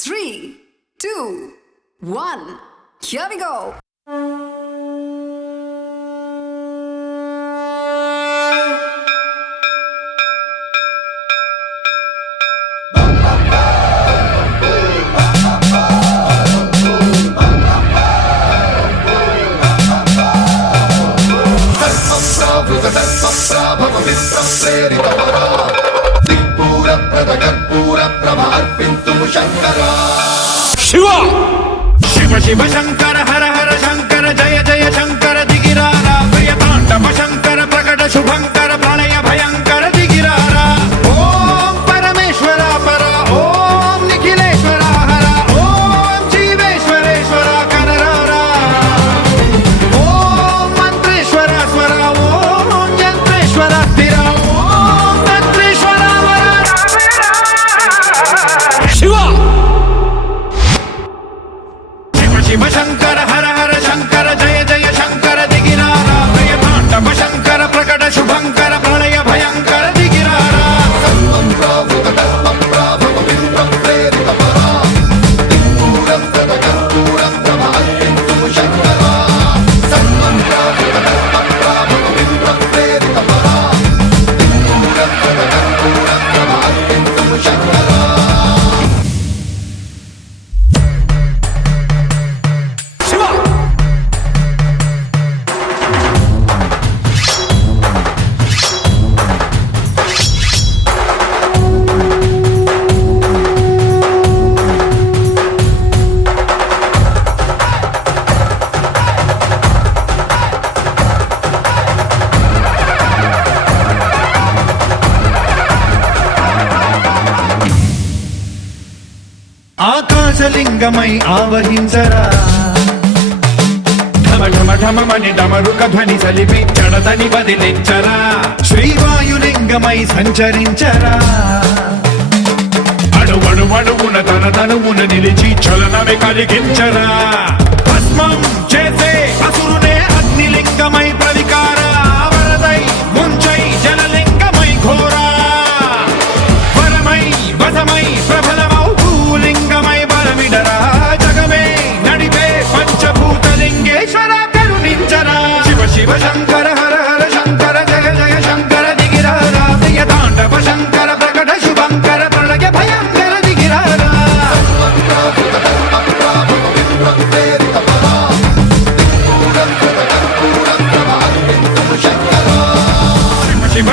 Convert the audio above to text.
3, 2, 1. Here we go. Shiva Shiva Shiva Shankara హర హర శంకర జయ జయ శంకర దిగిరారా ప్రియ తాండవ శంకర ప్రకట శుభంకర ప్రళయ భయంకర దిగిరారా ఓం పరమేశ్వర పర ఓం నిఖిలేశ్వర హర ఓం జీవేశ్వరేశ్వర కనరారా ఓం మంత్రేశ్వర స్వర ఓం యంత్రేశ్వర స్థిర ఓం తంత్రేశ్వర వర శివ శివ శంకర హర హర శంకర జయ జయ శంకర దిగిరారా ప్రియ తాండవ శంకర ప్రకట శుభంకర ప్రళయ భయంకర దిగిరారా ఆకాశలింగమై ఆవహించరా ఢమ ఢమ ఢమమని డమరుక ధ్వని సలిపి చడతని బదిలించరా శ్రీవాయులింగమై సంచరించరా అడువడువడువున తన తనువున నిలిచి చలనమే కలిగించరా భస్మం చేసే అసురునే అగ్నిలింగమై ప్రవికార వరదై ముంచై జలలింగమై ఘోరా వరమై వసమై ప్రబలమౌ భూలింగమై బలమిడరా జగమే నడిపే పంచభూతలింగేశ్వర కరుణించరా శివ శివ శంకర హర హర శంకర జయ జయ శంకర దిగిరారా ప్రియ తాండవ శంకర ప్రకట శుభంకర ప్రళయ భయంకర దిగిరారా శివ శివ